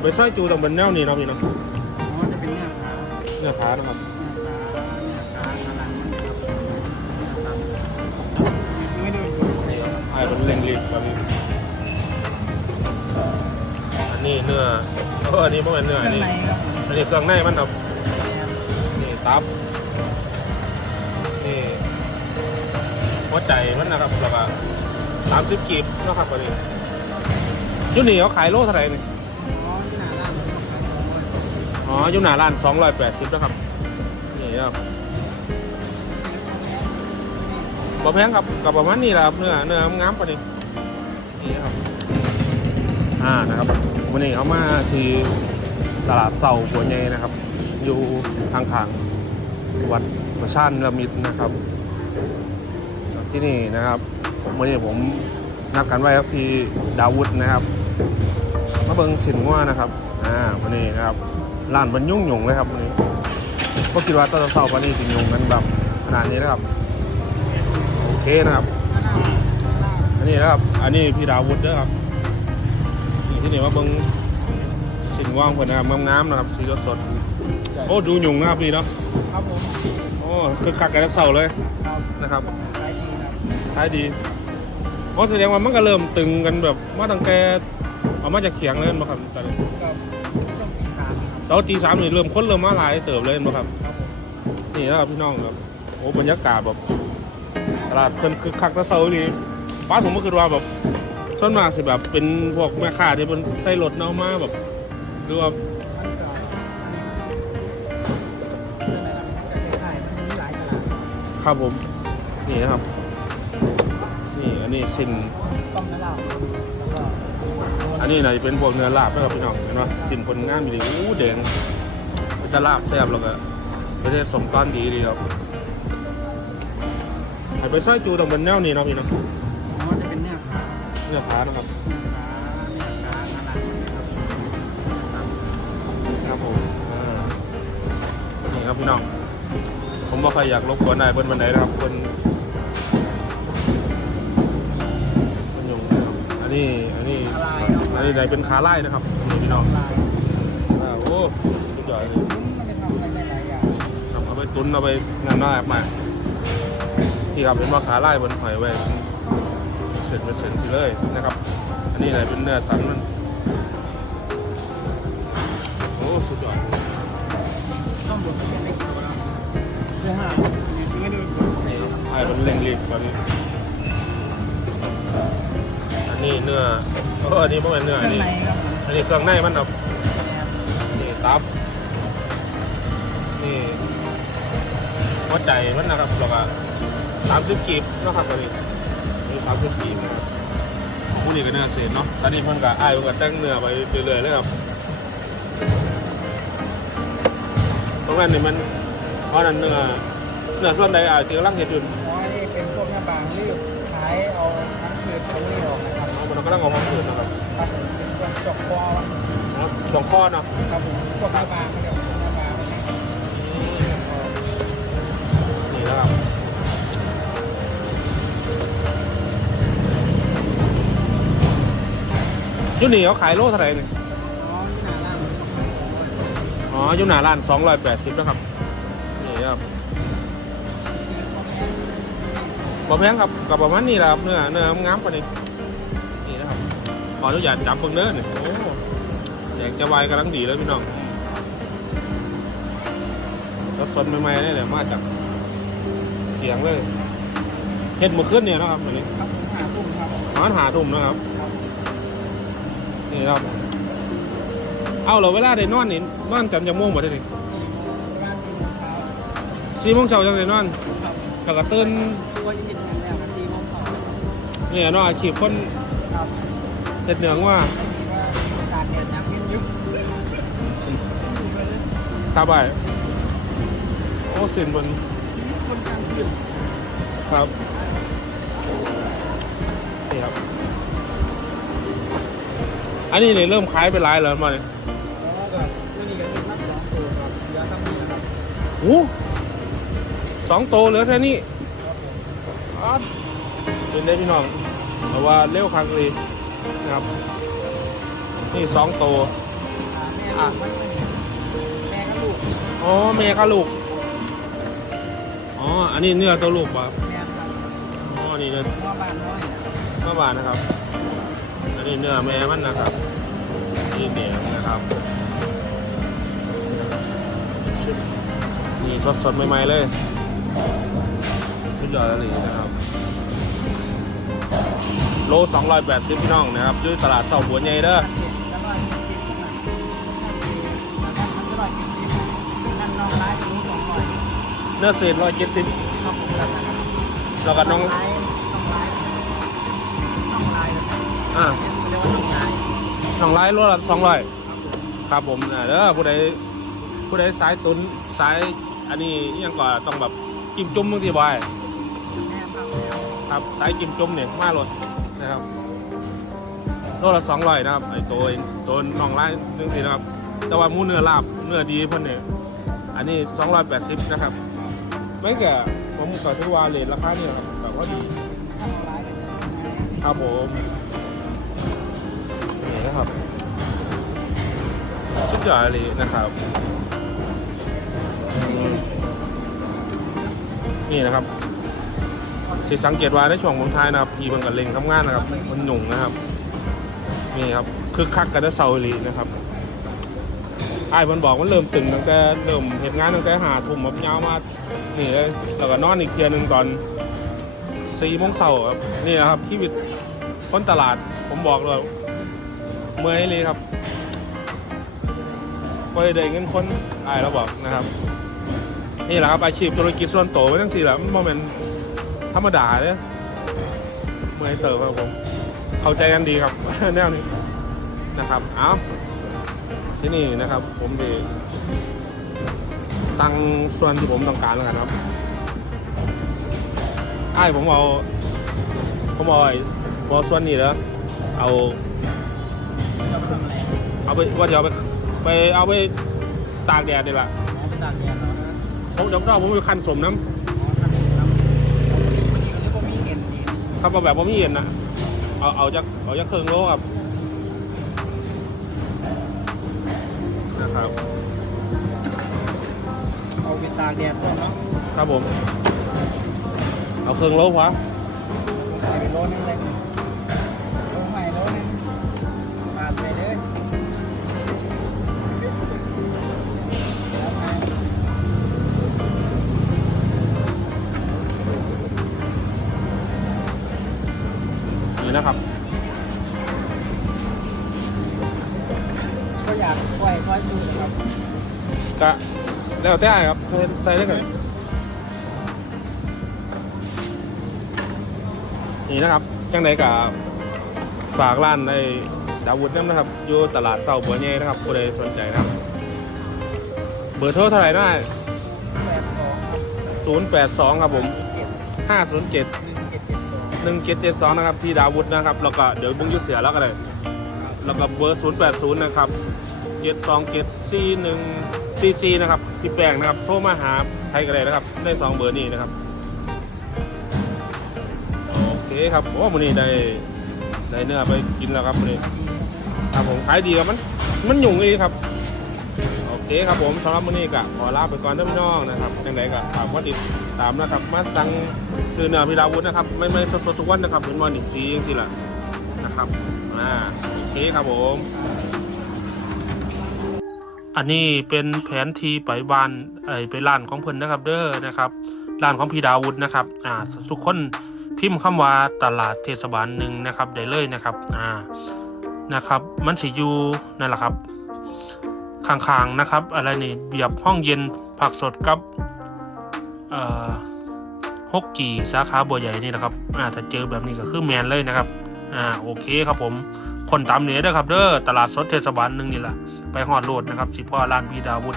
ไปซอยจูต้องเป็นแนวนี้เนาะพี่เนาะอ๋อจะเป็นเนื้อขา เนื้อขานะครับเนื้อขาเนื้อขาขาหลังมันครับไม่ได้ดูเลยครับไอ้เป็นเร่งรีบครับพี่อันนี้เนื้อเอออันนี้ไม่เป็นเนื้อเคอันรื่องนี้ในครับอันนี้เครื่องในมันครับนี่ตับนี่หัวใจมันนะครับแล้วก็สามสิบกีบนะครับอันนี้อยูนี่เขาขายโลเท่าไหร่นี่อ๋อที่หน้าร้านมันขายส อ๋ออยูหนาร้านสองร้อยแปดสิบนะครับ นี่ครับบะแพงครับกับประมาณนี้แหละครับเนื้อเนื้องามปะนี่นี่ครับ อ่านะครับวันนี้เอามาที่ตลาดเสาหัวใหญ่นะครับ อยู่ทางขางวัดประชานระมิดนะครับ ที่นี่นะครับวันนี้ผมนัดกันไว้ครับที่ดาวุฒนะครับมาเบิงสินว่านะครับ อ่าวันนี้นะครับ ร้านมันยุ่งหยุ่งเลยครับวันนี้ก็คิดว่าตอนเช้าวันนี้สิยุ่งกันแบบขนาดนี้นะครับ โอเคนะครับ อันนี้นะครับ อันนี้พี่ดาวุฒด้วยครับนี่ที่นี่มาเบิงสินว่างคนนะครับงามๆนะครับสีสดๆโอ้ดูหยุ่งนะครับพี่เนาะครับผมโอ้คือคักกันเสาร์เลยครับนะครับขายดีครับขายดีเพราะแสดงว่ามันก็เริ่มตึงกันแบบมาตั้งแต่เอามาจากเขียงเลยมาครับตอนนี้ กับช่วงสีขาตีสามนี่เริ่มคนเริ่มมาหลายเติบเลยมาครับ ครับผมนี่นะครับพี่น้องครับโอ้บรรยากาศแบบตลาดเพิ่นคือคักตะเซานี่ป้าผมก็คือว่าแบบส่วนมากสิแบบเป็นพวกแม่ค้าที่เป็นใส่รถเนามาแบบหรือว่าครับผมนี่นะครับ นี่อันนี้สินต้มมะนาแล้วก็ อันนี้น่าจะเป็นพวกเนื้อลาบนะครับพี่น้องเห็นไหมสินผลงานมีดีอู้แดงเป็นตลาบแซ่บแล้วก็ประเทศสมก้อนดีดีครับให้ไปซอยจูต้องเป็นแนวนี้เนาะพี่เนาะอ๋อจะเป็นเนื้อขาเนื้อขานะครับเนื้อขาเนื้อขาขาหลังมันครับครับผมอ่านี่ครับพี่น้องผมว่าใครอยากรบกวนนายเพิ่นวันไหนนะครับเพิ่นเพิ่นยงนะครับอันนี้อันนี้ อันนี้ไหนเป็นขาไล่นะครับนี่พี่น้องอ่าโอ้สุดยอดเลยทำอะไรได้หลายอย่างนำเอาไปตุนเอาไปงานหน้ามาที่ครับเป็นว่าขาไล่บนหอยไว้เสร็จเป็นเสร็จทีเลยนะครับ อันนี้ไหนเป็นเนื้อสันมันโอ้สุดยอดต้องบดให้เป็นเล็กกว่าเพื่อห้าไม่ดูนี่ไอ้เป็นเร่งรีบตอนนี้ นนี้เนื้อเอออันนี้ไม่เป็นเนื้อเคอัรื่นองนี้ในครับอันนี้เครื่องในมันครับนี่ตับนี่หัวใจมันนะครับแล้วก็สามสิบกีบนะครับตอนนี้นี่สามสิบกีบนะครับผู้นี้ก็เนื้อเศษเนาะตอนนี้เพิ่นก็อ้ายเพิ่นก็แต่งเนื้อไปเรื่อยๆเลยครับตรงนั้นนี่มันเพราะนั้นเนื้อเนื้อส่วนใดอาจจะกำลังเห็ดอยู่หมอนี่เป็นพวกหน้าบางรีบขายเอาทั้งคืนทั้งนี้ออกนะครับ เอามันกำลังออกมาเกิดนะครับครับผมจกคอนะสองข้อเนาะครับผมพวกหน้าบางเดี๋ยวหน้าบางนี่นะครับยูนี่เขาขายโลเท่าไหร่เนี่ยอ๋อที่หน้าร้านสองร้อยอ๋ออยูหนะครับ นี่ครับบะแพงครับกับประมาณนี้แหละครับเนื้อเนื้องามกว่านี้ ขออนุญาตจับเบิ่งเนื้อนี่โอ้แดงจะวายกำลังดีแล้วพี่น้องสดๆใหม่ๆนี่เลยมาจากเขียงเลยเฮ็ดหมดขึ้นเนี่ยนะครับอันนี้ครับผมหาปุ่มครับร้านหาทุ่มนะครับครับนี่ครับเอาเหราเวลาได้นอนนี่นอนจำจะม่วงหมดเลยนี่ร้านตีนเท้าสี่โมงเช้าจังได้นอนครับแล้วก็ตื่นก็ยินดีแล้วครับตีโมงเช้าเนี่ยเนาะอาชีพคน เด็ดเหนืองว่าไม่มีว่าการเดินน้ำเย็นยุบตาบ่ายโอ้สินบนครับนี่ครับ อันนี้เนี่ยเริ่มขายไปหลายแล้วมาเนี่ยโอ้สองโตเหลือแค่นี้เป็นได้พี่น้องแต่ว่าเร็วครั้งเลย นะครับ นี่สองโตขอะมันแม่กับลูกอ๋อแม่กับลูก อ๋อ อันนี้เนื้อตัวลูกป่ะอ๋อ นี่เนื้อห้าบเมื่อวานนะครับ อันนี้เนื้อแม่มันนะครับนี่แดงนะครับ นี่สดสดใหม่ๆเลยสุดยอดเลยนะครับ โลสองร้อยแปดสิบพี่น้องนะครับด้วยตลาดเสาหัวใหญ่เด้อแล้อร่อยจริงๆนั่นน้องร้อยเนื้อเศษร้อยเจ็ดสิบชอบผมแล้วนะครับน้ององร้าน้องร้ายนะครับอ่ร้อยละสองร้อยครับผมเด้อผู้ใดผู้ใดสายตุนสายอันนี้ยังก่อนต้องแบบจิ้มจุ่มบางทีบ่อยครับแล้วครับสายจิ้มจุ่มเนี่ยมาเลย นะครับโลละสองร้อยนะครับไอ้ตัวตัวน่องไล่นึงสินะครับ แต่ว่ามูเนื้อลาบเนื้อดีเพิ่นเนี่ยอันนี้สองร้อยแปดสิบนะครับไม่แก่ผมก็ถือว่าเลทราคาเนี่ยครับแบบว่าดีน้อายครับผมนี่นะครับสุดยอดเลยนะครับ นี่นะครับ สิสังเกตว่าในช่วงของไทายนะครับพี่มันกับเล็งทำงานนะครับ มันหนุ่งนะครับ นี่ครับคึกคักกันได้เซาลีนะครับไอ้มันบอกมันเริ่มตึงตั้งแต่เริ่มเหตุงานตั้งแต่หาทุ่มแบบยาวมานี่เลยแล้วก็นอนอีกเทียหนึ่งตอนสี่โมงเช้าครับนี่นะครับชีวิตคนตลาดผมบอกเลยเมื่อยเลยครับก็ได้เงินคนไอ้เราบอกนะครับ นี่แหละครับอาชีพธุรกิจส่วนตัวไม่ทั้งสี่แหละมันโมเมน ธรรมดาเลยเมื่อยเติบครับผม เข้าใจกันดีครับแนวนี้นะครับ เอาที่นี่นะครับ ผมจะตั้งส่วนที่ผมต้องการแล้วกันครับไอ้ายผมเอาผมเอาไอ้บอส่วนนี้แล้วเอาเราเครื่องอะไรเอาไปว่าจะเอาไปไปเอาไปตากแดดดีละอ๋อไปตากแดดแล้วนะผมเดี๋ยวก็ผมไปคันสมน้อ๋อทำเองครับวันนี้ก็มีเห็นดีำ ครับเอาแบบว่ามีเย็นนะเอาเอาจากเอาจากเครื่องโลครับนะครับ เอาไปตากแดดก่อนเนาะครับผม เอาเครื่องโลพอใส่ไปโลนึงเลย แล้วแต่ครับใส่ได้กันนี่นะครับจังใดกับฝากร้านในดาวุฒน้ำนะครับอยู่ตลาดเต่าบัวเย่นะครับผู้ใดสนใจนะครับ เบอร์โทรเท่าไหร่ได้แปดสอง082ครับผมเจ็ด507หนึ่งเจ็ดเจ็ดสอง1772นะครับที่ดาวุฒนะครับแล้วก็เดี๋ยวบุ้งยุดเสียแล้วก็ได้แล้วก็เบอร์080นะครับ727 41 CC นะครับ พี่แป้งนะครับ โทรมาหาใครก็ได้นะครับ ได้สองเบอร์นี้นะครับ โอเคครับโอ้มื้อนี้ได้ได้เนื้อไปกินแล้วครับมื้อนี้ครับผมขายดีครับมัน มันหยุ่งเลยครับ โอเคครับผมสำหรับมื้อนี้ก็ขอลาไปก่อนเด้อพี่น้องนะครับจังไดก็ฝากกดติดตามนะครับ มาสั่งซื้อเนื้อพิราวุธนะครับ ไม่ไม่สดๆทุกวันนะครับเป็นวันอีกทีจังซี่ล่ะนะครับ อ่า โอเคครับผม อันนี้เป็นแผนทีไปบ้านไอไปร้านของเพิ่นนะครับ เด้อนะครับร้านของพี่ดาวุฒนะครับอ่าทุกคนพิมพ์คำว่าตลาดเทศบาลหนึ่งนะครับได้เลยนะครับอ่านะครับ มันสิอยู่นั่นแหละครับข้างๆนะครับ อะไรนี่เบียบห้องเย็นผักสดกับเอ่อฮกกี่สาขาบัวใหญ่นี่นะครับอ่าถ้าเจอแบบนี้ก็คือแมนเลยนะครับอ่าโอเคครับผม คนตามเหนือเด้อครับเด้อตลาดสดเทศบาลหนึ่งนี่แหละ ไปหอดโหลดนะครับสิพ่อร้านพีดาวุฒ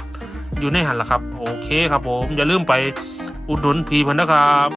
อยู่ในหันละครับ โอเคครับผม อย่าลืมไปอุดหนุนพีเพันนะครับ